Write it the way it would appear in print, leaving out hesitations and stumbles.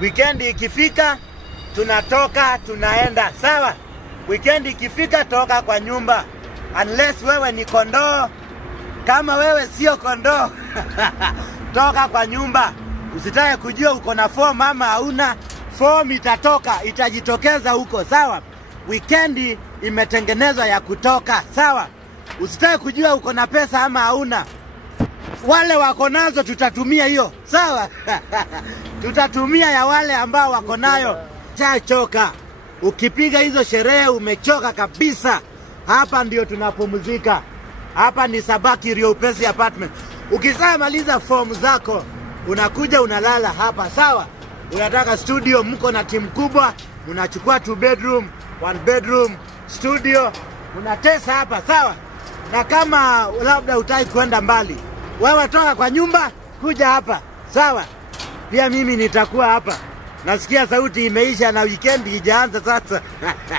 Weekend ikifika tunatoka tunaenda, sawa? Weekend ikifika toka kwa nyumba. Unless wewe ni kondoo. Kama wewe sio kondoo toka kwa nyumba. Usitake kujua uko na form ama hauna form, itajitokeza huko, sawa? Weekend imetengenezwa ya kutoka, sawa? Usitake kujua uko na pesa ama hauna. Wale wako nazo tutatumia hiyo, sawa? Tutatumia ya wale ambao wako nayo. Chachoka. Ukipiga hizo sherehe umechoka kabisa. Hapa ndio tunapumzika. Hapa ni Sabaki Rio Upesi Apartment. Ukishamaliza form zako, unakuja unalala hapa, sawa? Unataka studio, mko na timu kubwa, unachukua 2 bedroom, 1 bedroom, studio, unatesa hapa, sawa? Na kama labda hutaki kwenda mbali, wewe toka kwa nyumba, kuja hapa, sawa? Pia mimi nitakuwa hapa. Nasikia sauti imeisha na weekend ijaanza sasa.